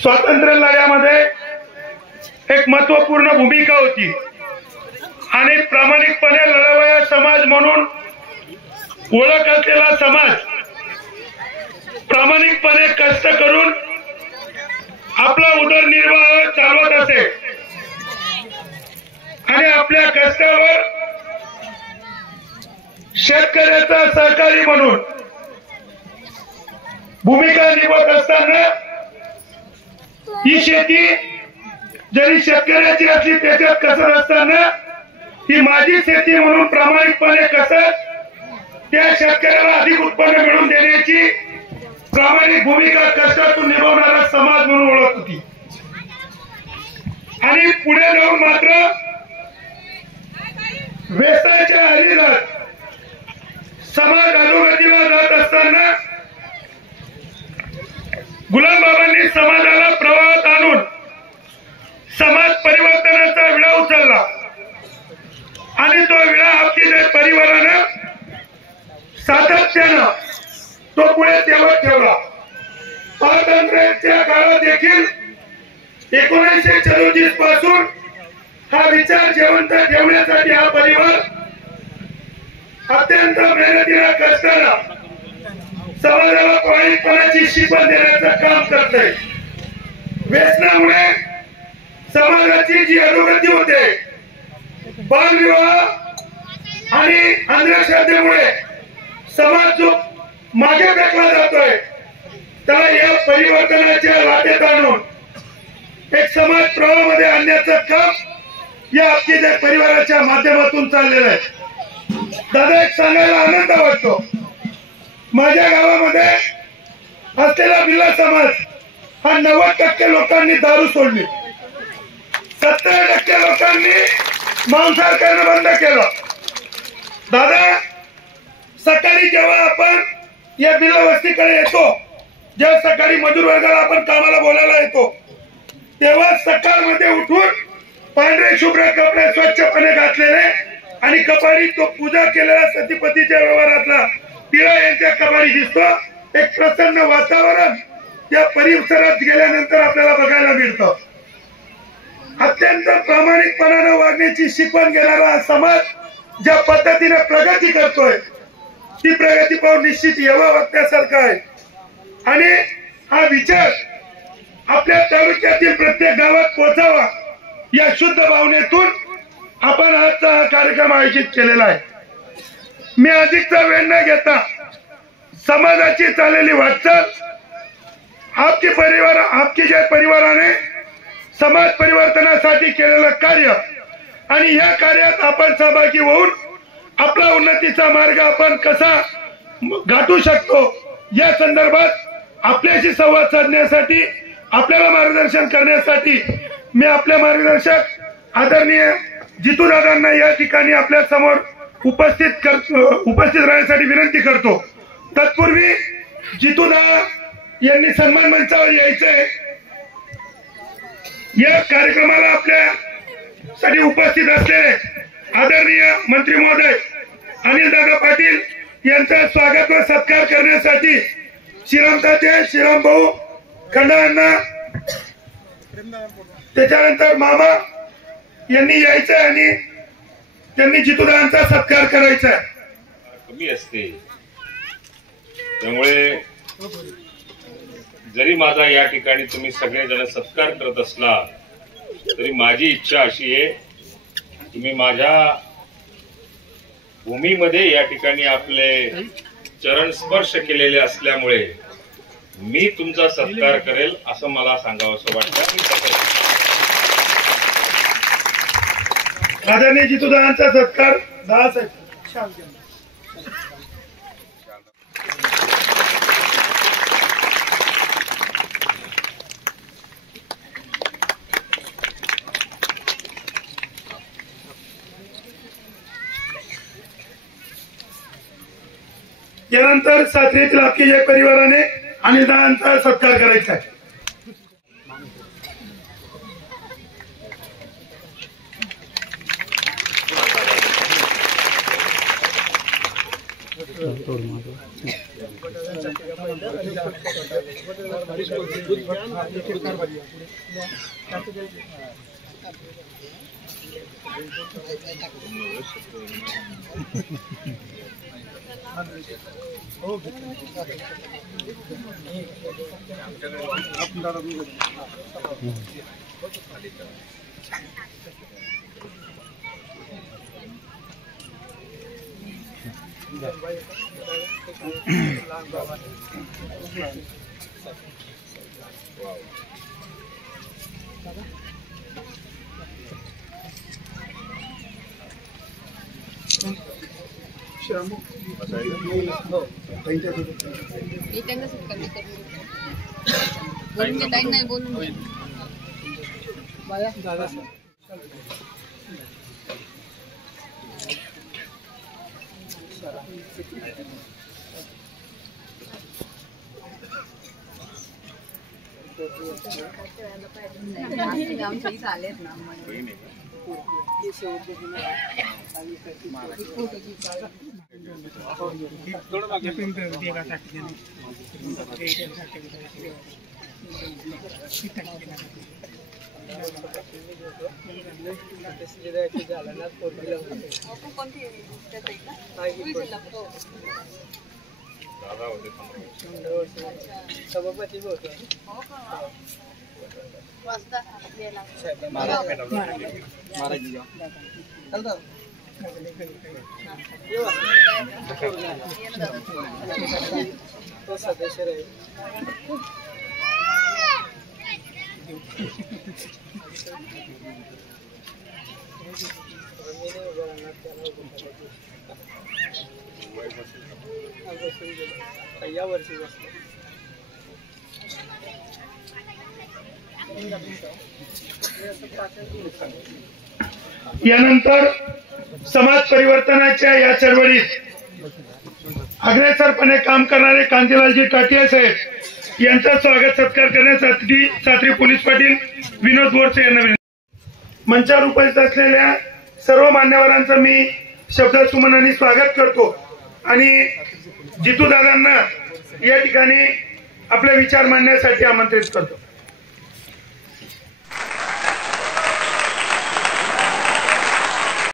स्वातंत्र्य लढ्यामध्ये एक महत्त्वपूर्ण भूमिका होती आणि प्रामाणिकपणे लढवया समाज म्हणून ओळख असलेला समाज प्रामाणिकपणे कष्ट करून आपला उदरनिर्वाह चालवत असे आणि आपल्या कष्टावर शेतकऱ्याचा सहकारी म्हणून भूमिका निभवत असताना ही शेती जरी शेतकऱ्याची असली त्याच्यात कसर असताना ही माझी शेती म्हणून प्रामाणिकपणे कसर त्या शेतकऱ्याला अधिक उत्पन्न मिळवून देण्याची प्रामाणिक भूमिका कष्टातून निभावणारा समाज म्हणून ओळख होती। आणि पुढे जाऊन मात्र व्यवसायाच्या हरीरात समाज अधोगतीला जात असताना गुलामबाबांनी समाजाला प्रवाहात आणून समाज परिवर्तनाचा विडा उचलला आणि तो विडा आपल्या परिवारानं सातत्यानं तो पुढे तेवत ठेवला। स्वातंत्र्याच्या काळात देखील 1934 पासून हा विचार जिवंत ठेवण्यासाठी हा परिवार अत्यंत मेहनतीला कष्टाला समाजाला प्रामाणिकपणाची शिकवण देण्याचं काम करतोय। व्यसनामुळे समाजाची जी अधोगती होते, बालविवाह आणि अंधश्रद्धेमुळे समाज जो मागे फेकला जातोय त्याला या परिवर्तनाच्या वाटेत आणून एक समाज प्रवाहामध्ये आणण्याचं काम या आपल्या परिवाराच्या माध्यमातून चाललेलं आहे। दादा, एक सांगायला आनंद वाटतो, माझ्या गावामध्ये असलेला बिल्ला समाज हा 90% लोकांनी दारू सोडली, 70% लोकांनी मांसाहार करणं बंद केलं। दादा, सकाळी जेव्हा आपण या बिल्ला वस्तीकडे येतो, जेव्हा सकाळी मजूर वर्गाला आपण कामाला बोलायला येतो, तेव्हा सकाळमध्ये उठून पांढरे शुभ्र कपडे स्वच्छपणे घातलेले आणि कपाळी तो पूजा केलेला सतीपतीच्या व्यवहारातला टिळा यांच्या कपाळी दिसतो। एक प्रसन्न वातावरण या परिसरात गेल्यानंतर आपल्याला बघायला मिळतं। अत्यंत प्रामाणिकपणाने वागण्याची शिकवण घेणारा हा समाज ज्या पद्धतीने प्रगती करतोय ती प्रगती पाहून निश्चित येवा वागण्यासारखं आहे आणि हा विचार आपल्या तालुक्यातील प्रत्येक गावात पोहोचावा या शुद्ध भावनेतून आपण आजचा हा कार्यक्रम आयोजित केलेला आहे। मी अधिकचा वेळ न घेता समाजाची चाललेली वाटचाल आपल्या परिवाराने समाज परिवर्तनासाठी केलेलं कार्य आणि या कार्यात आपण सहभागी होऊन आपला उन्नतीचा मार्ग आपण कसा गाठू शकतो या संदर्भात आपल्याशी संवाद साधण्यासाठी आपल्याला मार्गदर्शन करण्यासाठी मी आपले मार्गदर्शक आदरणीय जितू दादांना या ठिकाणी आपल्या समोर उपस्थित राहण्यासाठी विनंती करतो। तत्पूर्वी जितू दादा यांनी सन्मान मंचावर यायचंय। या कार्यक्रमाला आपल्यासाठी उपस्थित असलेले आदरणीय मंत्री महोदय अनिल दादा पाटील यांचा स्वागत व सत्कार करण्यासाठी श्रीराम भाऊ खंडाळांना, त्याच्यानंतर मामा यांनी यायचं आणि त्यांनी जितूदांचा सत्कार करायचा कमी असते। त्यामुळे जरी माझा या ठिकाणी तुम्ही सगळेजण सत्कार करत असला तरी माझी इच्छा अशी आहे, तुम्ही माझ्या भूमीमध्ये या ठिकाणी आपले चरण स्पर्श केलेले असल्यामुळे मी तुमचा सत्कार करेल असं मला सांगावंसं वाटतं। आदरणीय जितूदांचा सत्कार त्यानंतर सासरीतील आपल्या परिवाराने अनिल दादांचा सत्कार करायचा आहे। आलेत ना सभापती तो सदस्य रहे या वर्षी यानंतर समाज परिवर्तनाच्या या चळवळीत अग्रेसरपणे काम करणारे कांतीलालजी टाटिया साहेब यांचा स्वागत सत्कार करण्यासाठी सात्री पोलीस पाटील विनोद बोरसे यांना विनंती। मंचावर उपस्थित असलेल्या सर्व मान्यवरांचं मी शब्दसुमनाने स्वागत करतो आणि जितू दादांना या ठिकाणी आपले विचार मांडण्यासाठी आमंत्रित करतो।